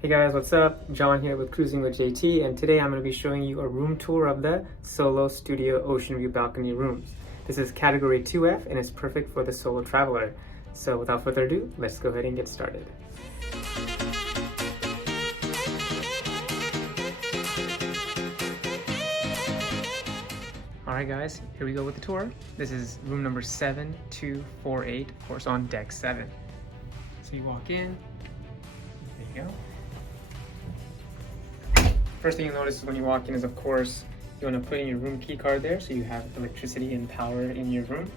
Hey guys, what's up? John here with Cruising with JT, and today I'm going to be showing you a room tour of the Solo Studio Oceanview balcony rooms. This is category 2F and it's perfect for the solo traveler. So without further ado, let's go ahead and get started. Alright guys, here we go with the tour. This is room number 7248, of course on deck 7. So you walk in, there you go. First thing you'll notice when you walk in is, of course, you want to put in your room key card there so you have electricity and power in your room.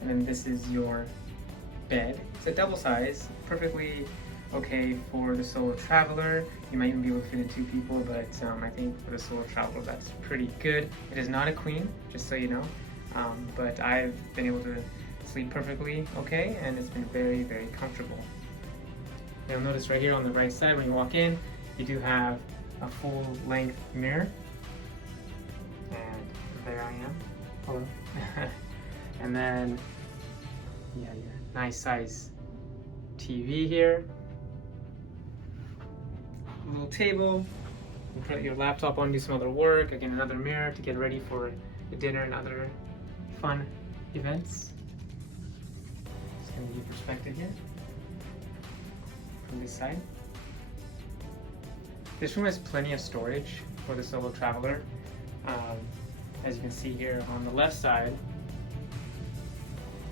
And then this is your bed. It's a double size, perfectly okay for the solo traveler. You might even be able to fit in 2 people, but I think for the solo traveler that's pretty good. It is not a queen, just so you know, but I've been able to sleep perfectly okay, and it's been very, very comfortable. You'll notice right here on the right side when you walk in, you do have a full-length mirror, and there I am. Hello. And then, yeah, your nice size TV here. A little table. You put your laptop on, do some other work. Again, another mirror to get ready for the dinner and other fun events. Just gonna give you perspective here from this side. This room has plenty of storage for the solo traveler. As you can see here on the left side,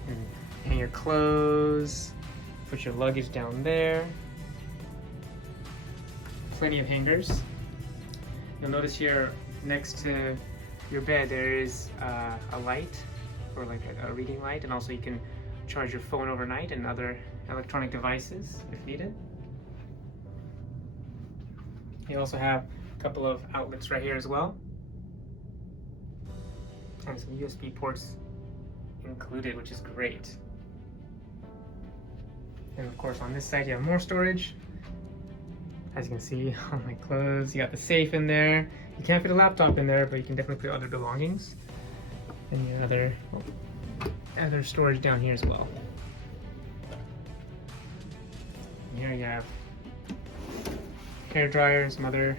you can hang your clothes, put your luggage down there. Plenty of hangers. You'll notice here next to your bed there is a light, or like a reading light, and also you can charge your phone overnight and other electronic devices if needed. You also have a couple of outlets right here as well, and some USB ports included, which is great. And of course on this side you have more storage. As you can see on my clothes, you got the safe in there. You can't fit a laptop in there, but you can definitely put other belongings. And your other storage down here as well. And here you have hair dryer and some other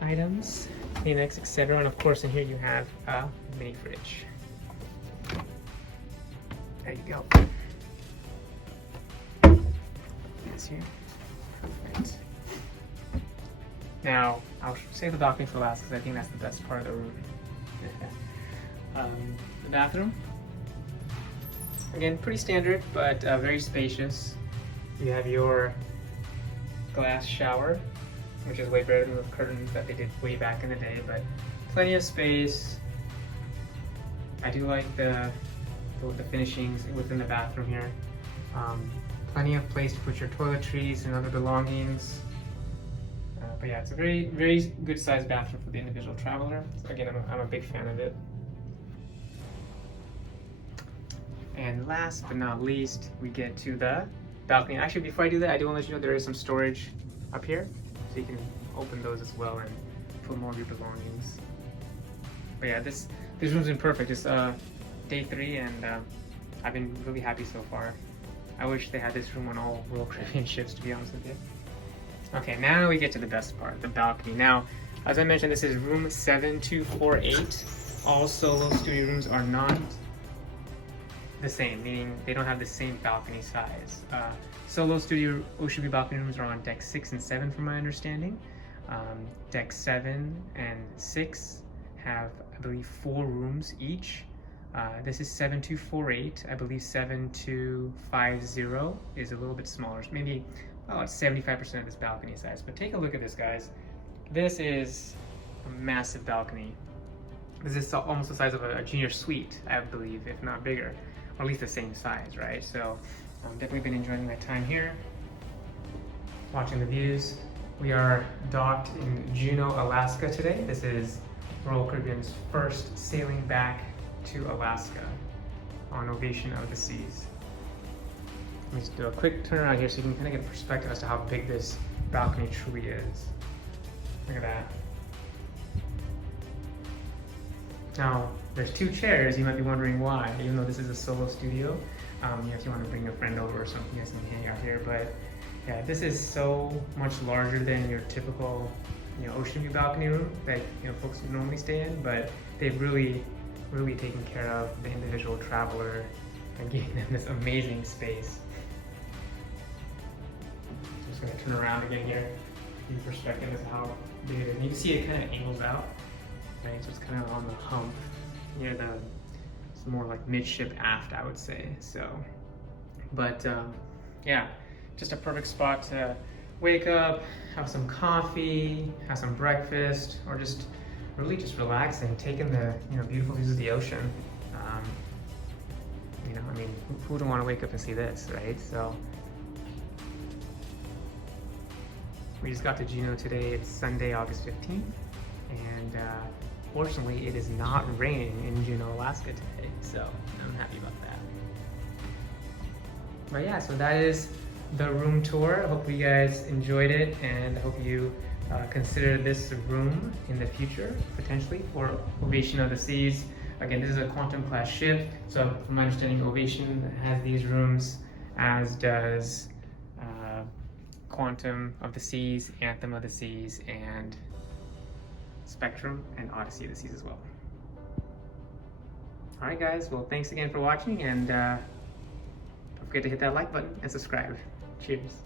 items, Kleenex, etc. And of course in here you have a mini fridge. There you go. Yes, here. Perfect. Now, I'll save the balcony for last because I think that's the best part of the room. The bathroom. Again, pretty standard, but very spacious. You have your glass shower, which is way better than the curtains that they did way back in the day, but plenty of space. I do like the finishings within the bathroom here. Plenty of place to put your toiletries and other belongings. But yeah, it's a very, very good sized bathroom for the individual traveler. So again, I'm a big fan of it. And last but not least, we get to the balcony. Actually, before I do that, I do want to let you know there is some storage up here, so you can open those as well and put more of your belongings. But yeah, this room's been perfect. It's day 3, and I've been really happy so far. I wish they had this room on all Royal Caribbean ships, to be honest with you. Okay, now we get to the best part, the balcony. Now, as I mentioned, this is room 7248. All solo studio rooms are not the same, meaning they don't have the same balcony size. Solo studio Oceanview balcony rooms are on deck 6 and 7 from my understanding. Deck 7 and 6 have, I believe, 4 rooms each. This is 7248. I believe 7250 is a little bit smaller, maybe about 75% of this balcony size. But take a look at this, guys. This is a massive balcony. This is almost the size of a junior suite, I believe, if not bigger, or at least the same size, right? So I've definitely been enjoying my time here, watching the views. We are docked in Juneau, Alaska today. This is Royal Caribbean's first sailing back to Alaska on Ovation of the Seas. Let me just do a quick turn around here so you can kind of get a perspective as to how big this balcony truly is. Look at that. Now, there's 2 chairs. You might be wondering why, even though this is a solo studio. If you want to bring a friend over or something, you guys can hang out here. But Yeah, this is so much larger than your typical, Oceanview balcony room that folks would normally stay in, but they've really taken care of the individual traveler and giving them this amazing space. So I'm just gonna turn around again here, give you perspective as to how big it is. And you can see it kind of angles out, right? So it's kind of on the hump near it's more like midship aft, I would say. So, but yeah, just a perfect spot to wake up, have some coffee, have some breakfast, or just really just relaxing, taking the beautiful views of the ocean. I mean, who wouldn't want to wake up and see this, right? So we just got to Juneau today. It's Sunday, August 15th, and fortunately, it is not raining in Juneau, Alaska today. So I'm happy about that. But yeah, so that is the room tour. I hope you guys enjoyed it, and I hope you consider this room in the future, potentially, for Ovation of the Seas. Again, this is a Quantum class ship, so from my understanding, Ovation has these rooms, as does Quantum of the Seas, Anthem of the Seas, and Spectrum and Odyssey of the Seas as well. Alright guys, well thanks again for watching, and don't forget to hit that like button and subscribe. Cheers.